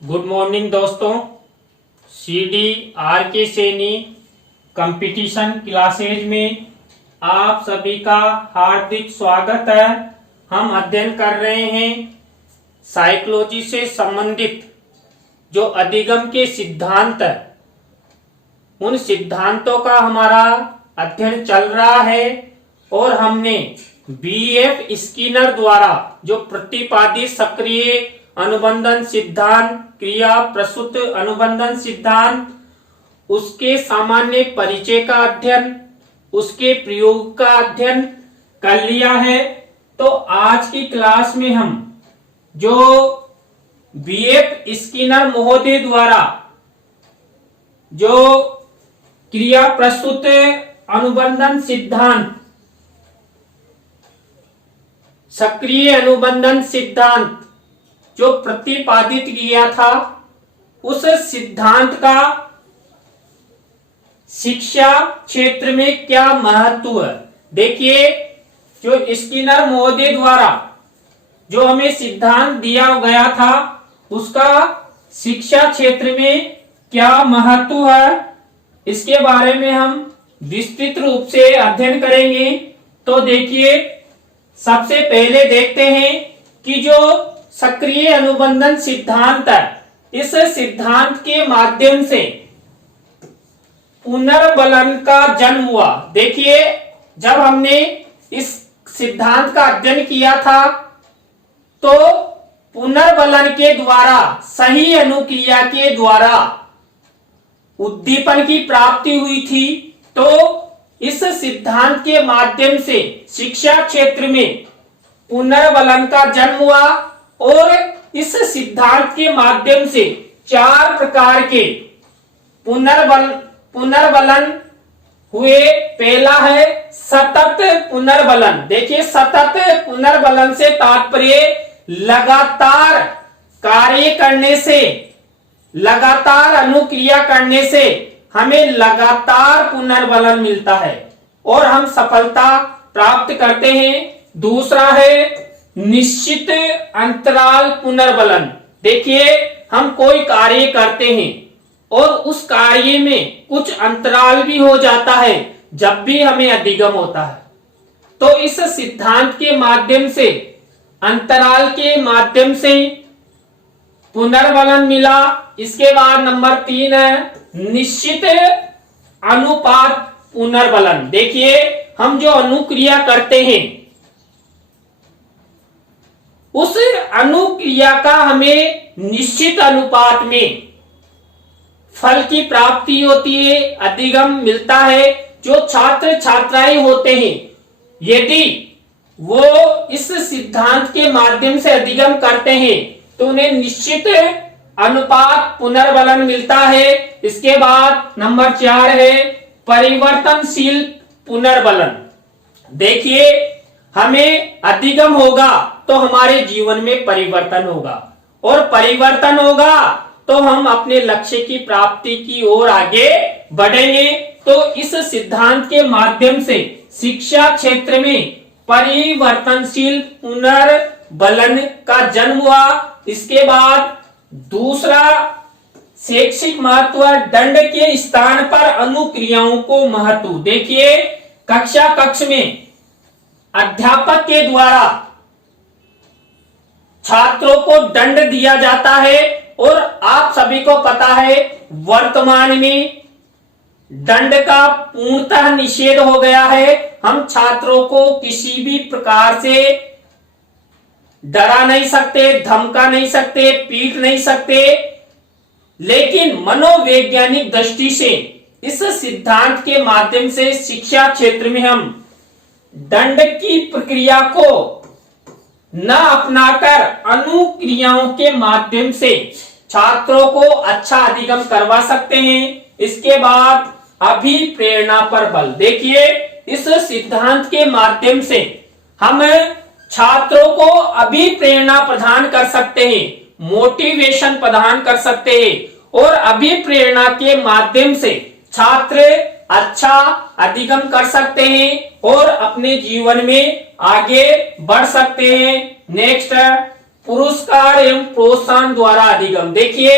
Good morning दोस्तों, CDRK Saini competition classes में आप सभी का हार्दिक स्वागत है। हम अध्ययन कर रहे हैं साइकोलॉजी से संबंधित जो अधिगम के सिद्धांत है, उन सिद्धांतों का हमारा अध्ययन चल रहा है और हमने BF स्किनर द्वारा जो प्रतिपादित सक्रिय अनुबंधन सिद्धांत, क्रिया प्रसूत अनुबंधन सिद्धांत, उसके सामान्य परिचय का अध्ययन, उसके प्रयोग का अध्ययन कर लिया है। तो आज की क्लास में हम जो BF स्किनर महोदय द्वारा जो क्रिया प्रसूत अनुबंधन सिद्धांत, सक्रिय अनुबंधन सिद्धांत जो प्रतिपादित किया था, उस सिद्धांत का शिक्षा क्षेत्र में क्या महत्व है। देखिए, जो स्किनर महोदय द्वारा जो हमें सिद्धांत दिया गया था, उसका शिक्षा क्षेत्र में क्या महत्व है, इसके बारे में हम विस्तृत रूप से अध्ययन करेंगे। तो देखिए, सबसे पहले देखते हैं कि जो सक्रिय अनुबंधन सिद्धांत है, इस सिद्धांत के माध्यम से पुनर्बलन का जन्म हुआ। देखिए, जब हमने इस सिद्धांत का अध्ययन किया था तो पुनर्बलन के द्वारा, सही अनुक्रिया के द्वारा उद्दीपन की प्राप्ति हुई थी। तो इस सिद्धांत के माध्यम से शिक्षा क्षेत्र में पुनर्बलन का जन्म हुआ और इस सिद्धांत के माध्यम से 4 प्रकार के पुनर्बलन हुए। पहला है सतत पुनर्बलन। देखिए, सतत पुनर्बलन से तात्पर्य लगातार कार्य करने से, लगातार अनुक्रिया करने से हमें लगातार पुनर्बलन मिलता है और हम सफलता प्राप्त करते हैं। दूसरा है निश्चित अंतराल पुनर्बलन। देखिए, हम कोई कार्य करते हैं और उस कार्य में कुछ अंतराल भी हो जाता है जब भी हमें अधिगम होता है। तो इस सिद्धांत के माध्यम से, अंतराल के माध्यम से पुनर्बलन मिला। इसके बाद नंबर 3 है निश्चित अनुपात पुनर्बलन। देखिए, हम जो अनुक्रिया करते हैं, उस अनुक्रिया का हमें निश्चित अनुपात में फल की प्राप्ति होती है, अधिगम मिलता है। जो छात्र छात्राएं होते हैं, यदि वो इस सिद्धांत के माध्यम से अधिगम करते हैं तो उन्हें निश्चित अनुपात पुनर्बलन मिलता है। इसके बाद नंबर 4 है परिवर्तनशील पुनर्बलन। देखिए, हमें अधिगम होगा तो हमारे जीवन में परिवर्तन होगा और परिवर्तन होगा तो हम अपने लक्ष्य की प्राप्ति की ओर आगे बढ़ेंगे। तो इस सिद्धांत के माध्यम से शिक्षा क्षेत्र में परिवर्तनशील पुनर्बलन का जन्म हुआ। इसके बाद दूसरा शैक्षिक महत्व, दंड के स्थान पर अनुक्रियाओं को महत्व। देखिए, कक्ष में अध्यापक के द्वारा छात्रों को दंड दिया जाता है और आप सभी को पता है वर्तमान में दंड का पूर्णतः निषेध हो गया है। हम छात्रों को किसी भी प्रकार से डरा नहीं सकते, धमका नहीं सकते, पीट नहीं सकते, लेकिन मनोवैज्ञानिक दृष्टि से इस सिद्धांत के माध्यम से शिक्षा क्षेत्र में हम दंड की प्रक्रिया को न अपनाकर अनुक्रियाओं के माध्यम से छात्रों को अच्छा अधिगम करवा सकते हैं। इसके बाद अभिप्रेरणा पर बल। देखिए, इस सिद्धांत के माध्यम से हम छात्रों को अभिप्रेरणा प्रदान कर सकते हैं, मोटिवेशन प्रदान कर सकते हैं और अभिप्रेरणा के माध्यम से छात्र अच्छा अधिगम कर सकते हैं और अपने जीवन में आगे बढ़ सकते हैं। नेक्स्ट है पुरस्कार एवं प्रोत्साहन द्वारा अधिगम। देखिए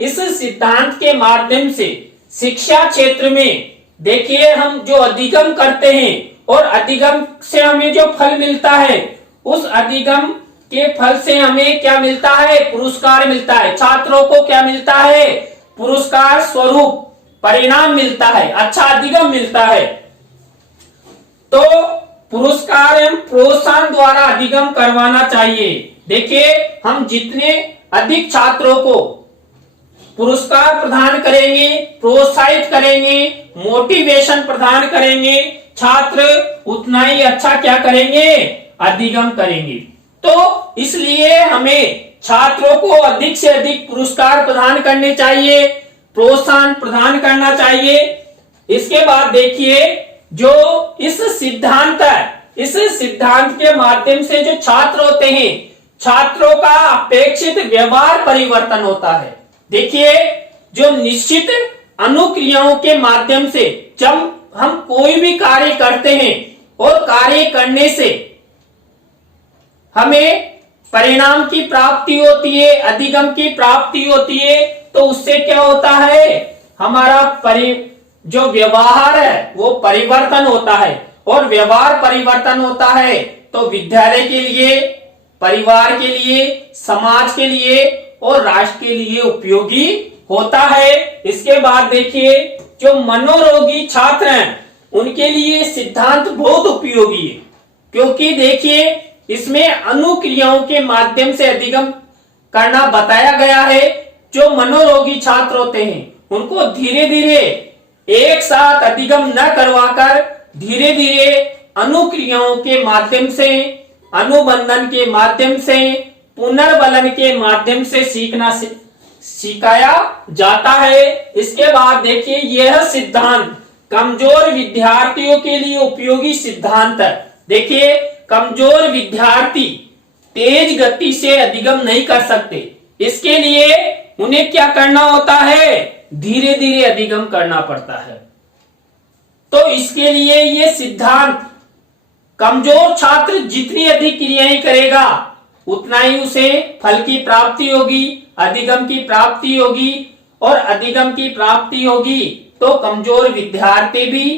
इस सिद्धांत के माध्यम से शिक्षा क्षेत्र में देखिए हम जो अधिगम करते हैं और अधिगम से हमें जो फल मिलता है, उस अधिगम के फल से हमें क्या मिलता है? पुरस्कार मिलता है। छात्रों को क्या मिलता है? पुरस्कार स्वरूप परिणाम मिलता है, अच्छा अधिगम मिलता है। तो पुरस्कार एवं प्रोत्साहन द्वारा अधिगम करवाना चाहिए। देखिए हम जितने अधिक छात्रों को पुरस्कार प्रदान करेंगे, प्रोत्साहित करेंगे, मोटिवेशन प्रदान करेंगे, छात्र उतना ही अच्छा क्या करेंगे? अधिगम करेंगे। तो इसलिए हमें छात्रों को अधिक से अधिक पुरस्कार प्रदान करने चाहिए, प्रोत्साहन प्रदान करना चाहिए। इसके बाद देखिए जो इस सिद्धांत के माध्यम से जो छात्र होते हैं, छात्रों का अपेक्षित व्यवहार परिवर्तन होता है। देखिए जो निश्चित अनुक्रियाओं के माध्यम से जब हम कोई भी कार्य करते हैं और कार्य करने से हमें परिणाम की प्राप्ति होती है, अधिगम की प्राप्ति होती है, तो उससे क्या होता है? हमारा जो व्यवहार है वो परिवर्तन होता है, और व्यवहार परिवर्तन होता है तो विद्यालय के लिए, परिवार के लिए, समाज के लिए और राष्ट्र के लिए उपयोगी होता है। इसके बाद देखिए जो मनोरोगी छात्र हैं उनके लिए सिद्धांत बहुत उपयोगी है, क्योंकि देखिए इसमें अनुक्रियाओं के माध्यम से अधिगम करना बताया गया है। जो मनोरोगी छात्र होते हैं उनको धीरे धीरे एक साथ अधिगम न करवाकर धीरे धीरे अनुक्रियाओं के माध्यम से, अनुबंधन के माध्यम से, पुनर्बलन के माध्यम से सिखाया जाता है। इसके बाद देखिए यह सिद्धांत कमजोर विद्यार्थियों के लिए उपयोगी सिद्धांत है। देखिए कमजोर विद्यार्थी तेज गति से अधिगम नहीं कर सकते, इसके लिए उन्हें क्या करना होता है? धीरे धीरे अधिगम करना पड़ता है। तो इसके लिए ये सिद्धांत कमजोर छात्र जितनी अधिक क्रियाएं करेगा उतना ही उसे फल की प्राप्ति होगी, अधिगम की प्राप्ति होगी, और अधिगम की प्राप्ति होगी तो कमजोर विद्यार्थी भी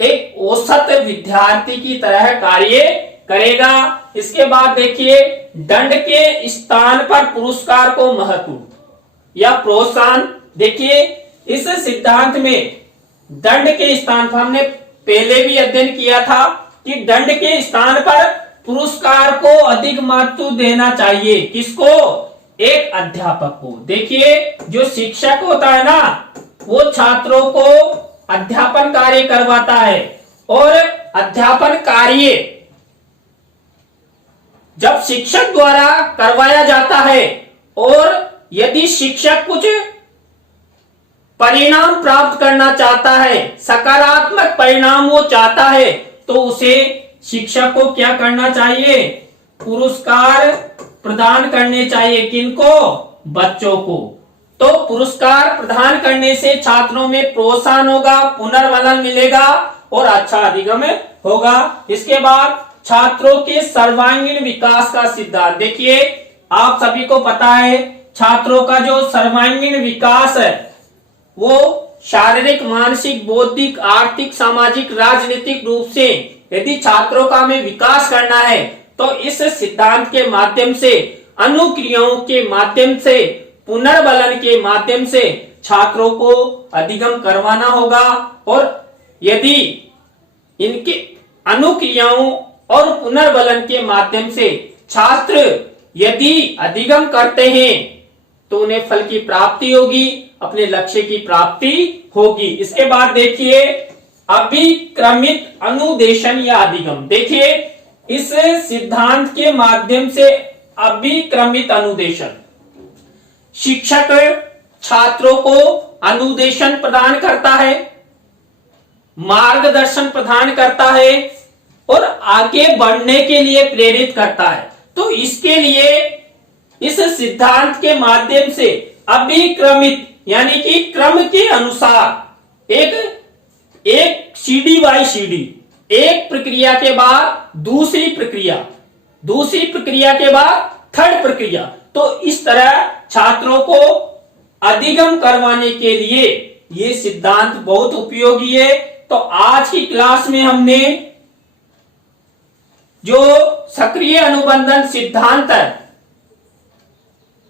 एक औसत विद्यार्थी की तरह कार्य करेगा। इसके बाद देखिए दंड के स्थान पर पुरस्कार को महत्व या प्रोत्साहन। देखिए इस सिद्धांत में दंड के स्थान पर हमने पहले भी अध्ययन किया था कि दंड के स्थान पर पुरस्कार को अधिक महत्व देना चाहिए। किसको? एक अध्यापक को। देखिए जो शिक्षक होता है ना, वो छात्रों को अध्यापन कार्य करवाता है, और अध्यापन कार्य जब शिक्षक द्वारा करवाया जाता है और यदि शिक्षक कुछ परिणाम प्राप्त करना चाहता है, सकारात्मक परिणाम वो चाहता है, तो उसे शिक्षक को क्या करना चाहिए? पुरस्कार प्रदान करने चाहिए। किनको? बच्चों को। तो पुरस्कार प्रदान करने से छात्रों में प्रोत्साहन होगा, पुनर्बलन मिलेगा और अच्छा अधिगम होगा। इसके बाद छात्रों के सर्वांगीण विकास का सिद्धांत। देखिए आप सभी को पता है छात्रों का जो सर्वांगीण विकास है वो शारीरिक, मानसिक, बौद्धिक, आर्थिक, सामाजिक, राजनीतिक रूप से यदि छात्रों का हमें विकास करना है तो इस सिद्धांत के माध्यम से, अनुक्रियाओं के माध्यम से, पुनर्बलन के माध्यम से छात्रों को अधिगम करवाना होगा। और यदि इनके अनुक्रियाओं और पुनर्बलन के माध्यम से छात्र यदि अधिगम करते हैं तो उन्हें फल की प्राप्ति होगी, अपने लक्ष्य की प्राप्ति होगी। इसके बाद देखिए अभिक्रमित अनुदेशन या अधिगम। देखिए इस सिद्धांत के माध्यम से अभिक्रमित अनुदेशन, शिक्षक छात्रों को अनुदेशन प्रदान करता है, मार्गदर्शन प्रदान करता है और आगे बढ़ने के लिए प्रेरित करता है। तो इसके लिए इस सिद्धांत के माध्यम से अभिक्रमित यानी कि क्रम के अनुसार एक एक सीडी बाई सीडी, एक प्रक्रिया के बाद दूसरी प्रक्रिया, दूसरी प्रक्रिया के बाद थर्ड प्रक्रिया। तो इस तरह छात्रों को अधिगम करवाने के लिए ये सिद्धांत बहुत उपयोगी है। तो आज की क्लास में हमने जो सक्रिय अनुबंधन सिद्धांत है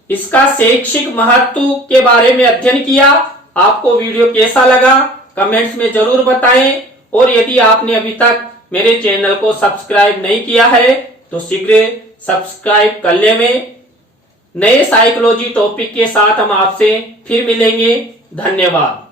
इसका शैक्षिक महत्व के बारे में अध्ययन किया। आपको वीडियो कैसा लगा कमेंट्स में जरूर बताएं, और यदि आपने अभी तक मेरे चैनल को सब्सक्राइब नहीं किया है तो शीघ्र सब्सक्राइब कर लें। नए साइकोलॉजी टॉपिक के साथ हम आपसे फिर मिलेंगे। धन्यवाद।